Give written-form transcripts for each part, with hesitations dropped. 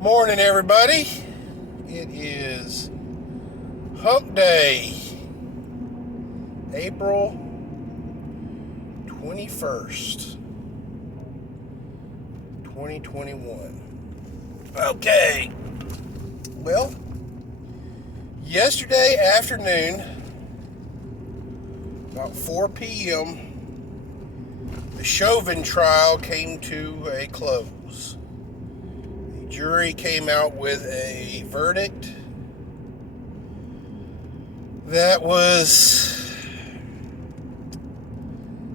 Morning, everybody. It is Hump Day, April 21st, 2021. Okay. Well, yesterday afternoon, about 4 p.m., the Chauvin trial came to a close. The jury came out with a verdict that was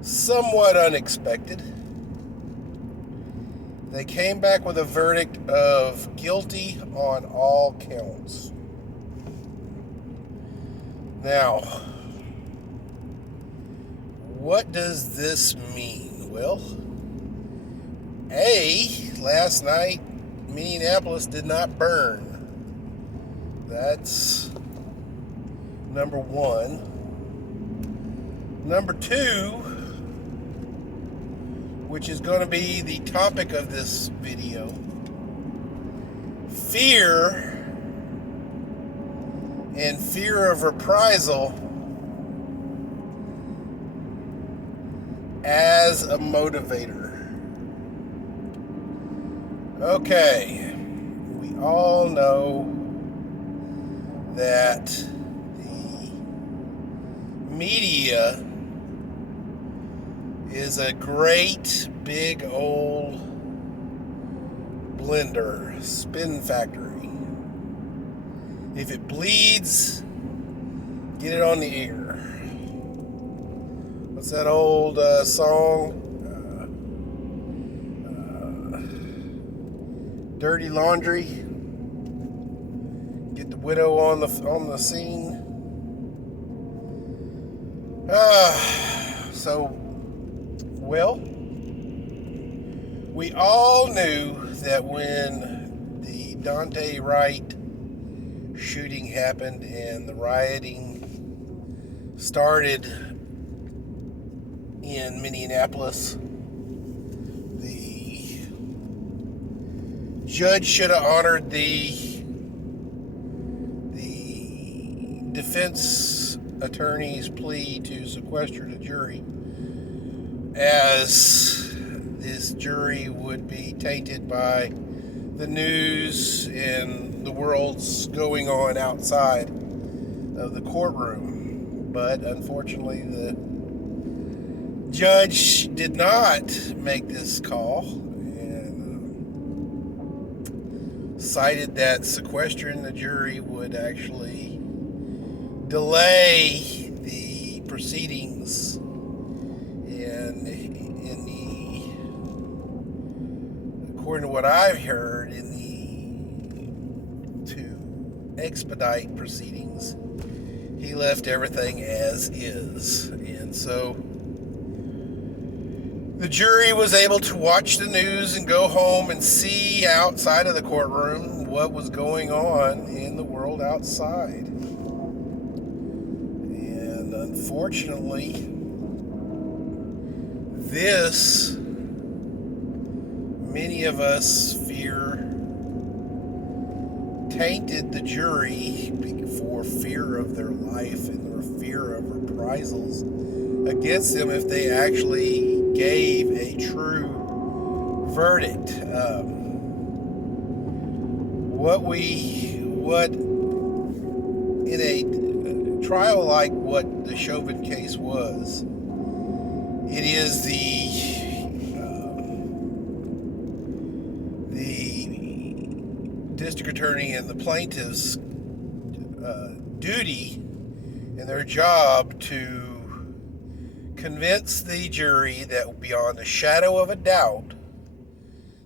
somewhat unexpected. They came back with a verdict of guilty on all counts. Now, what does this mean? Well, last night, Minneapolis did not burn. That's number one. Number two, which is going to be the topic of this video, fear and fear of reprisal as a motivator. Okay, we all know that the media is a great big old blender, spin factory. If it bleeds, get it on the air. What's that old song? Dirty Laundry. Get the widow on the scene. Well, we all knew that when the Dante Wright shooting happened and the rioting started in Minneapolis, the judge should have honored the defense attorney's plea to sequester the jury, as this jury would be tainted by the news and the world's going on outside of the courtroom. But unfortunately, the judge did not make this call and cited that sequestering the jury would actually delay the proceedings, and according to what I've heard, to expedite proceedings, he left everything as is. And so the jury was able to watch the news and go home and see outside of the courtroom what was going on in the world outside. And unfortunately, this, many of us fear, tainted the jury for fear of their life and their fear of reprisals against them if they actually gave a true verdict. What in a trial like what the Chauvin case was, it is the district attorney and the plaintiff's duty and their job to convince the jury that beyond a shadow of a doubt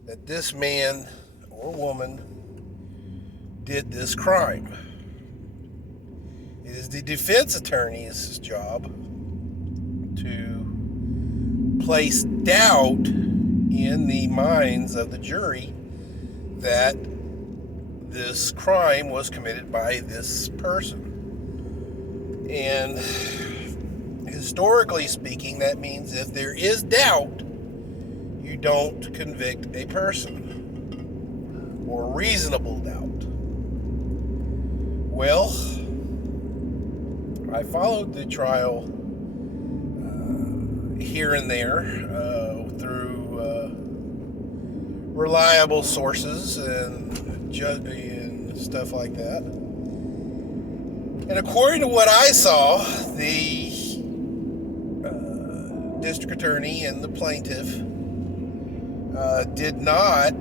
that this man or woman did this crime. It is the defense attorney's job to place doubt in the minds of the jury that this crime was committed by this person. And historically speaking, that means if there is doubt, you don't convict a person. or reasonable doubt. Well, I followed the trial here and there through reliable sources and stuff like that. And according to what I saw, the district attorney and the plaintiff did not,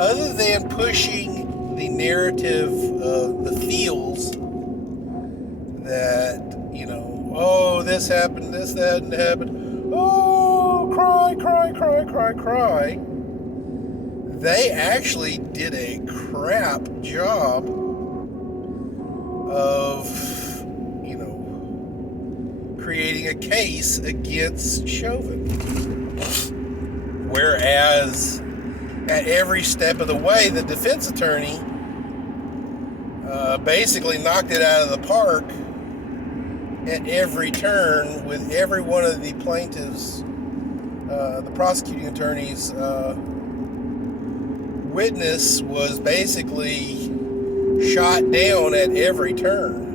other than pushing the narrative of the feels that, oh, this happened, this, that, and happened, oh, cry, they actually did a crap job of, creating a case against Chauvin. Whereas at every step of the way, the defense attorney basically knocked it out of the park at every turn with every one of the plaintiffs, the prosecuting attorney's witness was basically shot down at every turn.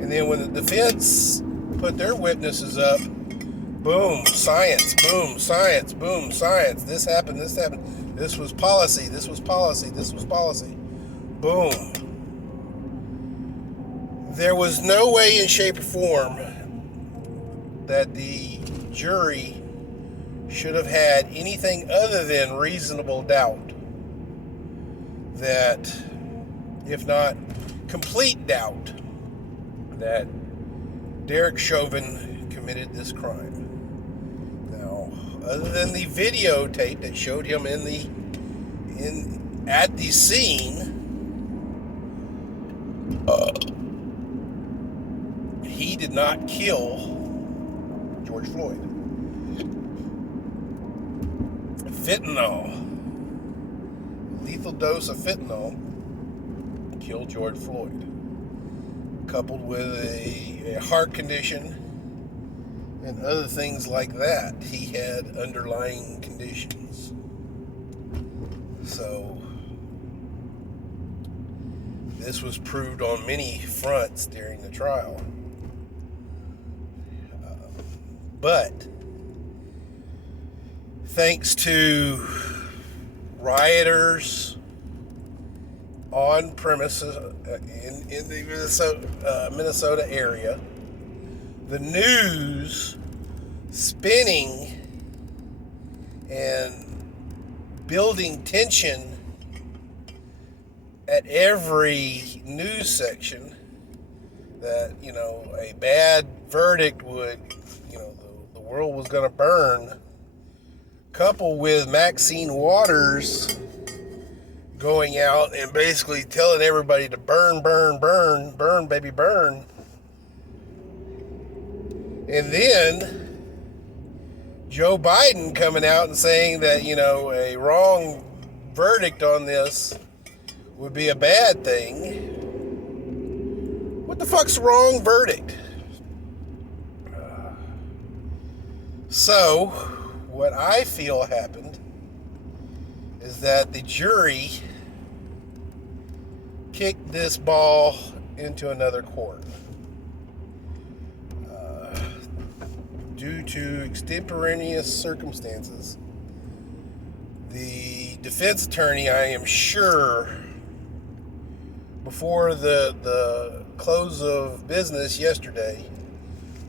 And then when the defense put their witnesses up, boom, science, boom, science, boom, science. This happened, this happened. This was policy, this was policy, this was policy. Boom. There was no way in shape or form that the jury should have had anything other than reasonable doubt that, if not complete doubt, that Derek Chauvin committed this crime. Now, other than the videotape that showed him at the scene, he did not kill George Floyd. Fentanyl, lethal dose of fentanyl, killed George Floyd, coupled with a heart condition and other things like that. He had underlying conditions. So this was proved on many fronts during the trial. But thanks to rioters on premises in the Minnesota area, the news spinning and building tension at every news section that, a bad verdict would, the world was going to burn, coupled with Maxine Waters going out and basically telling everybody to burn, baby, burn. And then Joe Biden coming out and saying that, a wrong verdict on this would be a bad thing. What the fuck's wrong verdict? So, what I feel happened is that the jury kicked this ball into another court. Due to extemporaneous circumstances, the defense attorney, I am sure, before the close of business yesterday,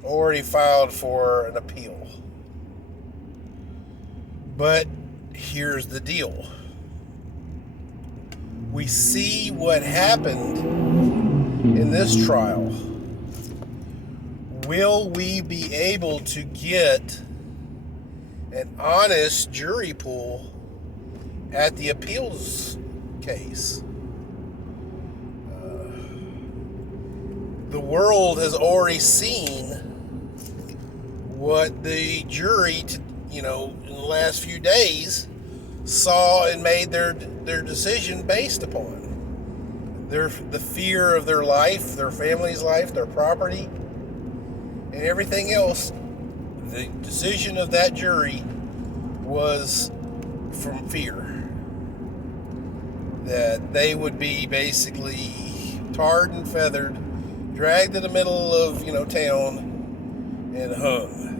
already filed for an appeal. But here's the deal. We see what happened in this trial. Will we be able to get an honest jury pool at the appeals case? The world has already seen what the jury, in the last few days, saw and made their decision based upon. The fear of their life, their family's life, their property, and everything else. The decision of that jury was from fear that they would be basically tarred and feathered, dragged to the middle of, town and hung.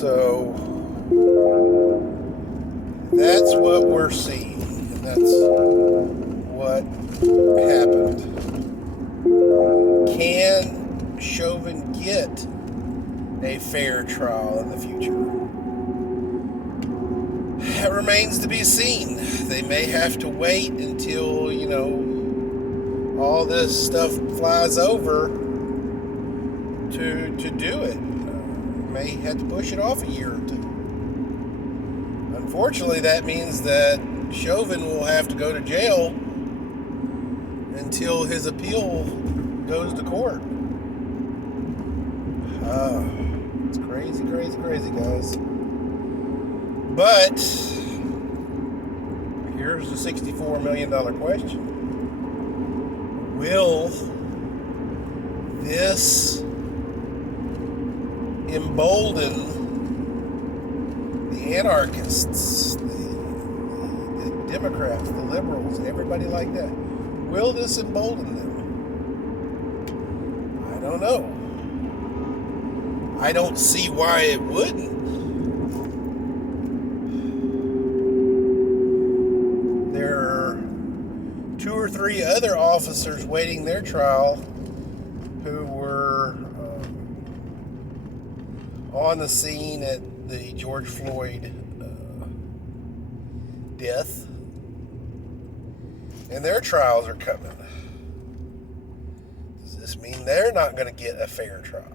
So that's what we're seeing, and that's what happened. Can Chauvin get a fair trial in the future? That remains to be seen. They may have to wait until, all this stuff flies over to do it. May have to push it off a year or two. Unfortunately, that means that Chauvin will have to go to jail until his appeal goes to court. It's crazy, crazy, crazy, guys. But here's the $64 million question. Will this embolden the anarchists, the Democrats, the liberals, everybody like that? Will this embolden them? I don't know. I don't see why it wouldn't. There are 2 or 3 other officers waiting their trial who were on the scene at the George Floyd death, and their trials are coming. Does this mean they're not going to get a fair trial?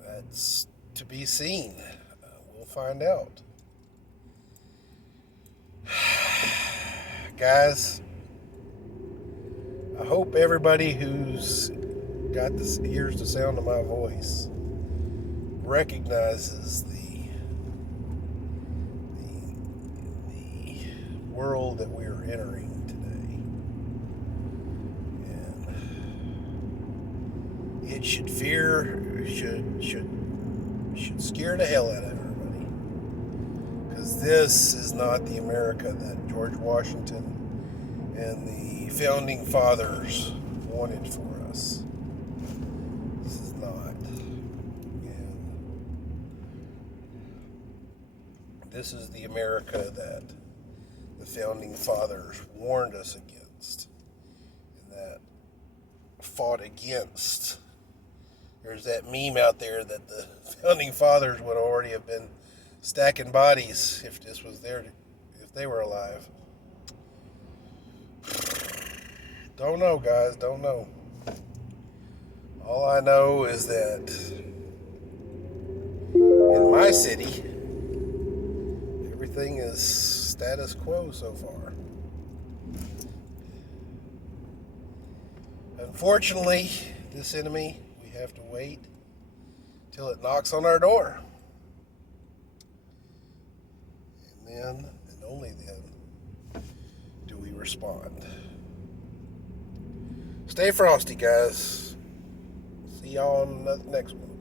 That's to be seen. We'll find out. Guys, I hope everybody who's got this, hears the sound of my voice, recognizes the world that we are entering today, and it should scare the hell out of everybody, because this is not the America that George Washington and the founding fathers wanted for us. This is not. And this is the America that the founding fathers warned us against, and that fought against. There's that meme out there that the founding fathers would already have been stacking bodies if this was there, if they were alive. Don't know, guys, don't know. All I know is that in my city, everything is status quo so far. Unfortunately, this enemy, we have to wait till it knocks on our door. And then, and only then, do we respond. Stay frosty, guys. See y'all on the next one.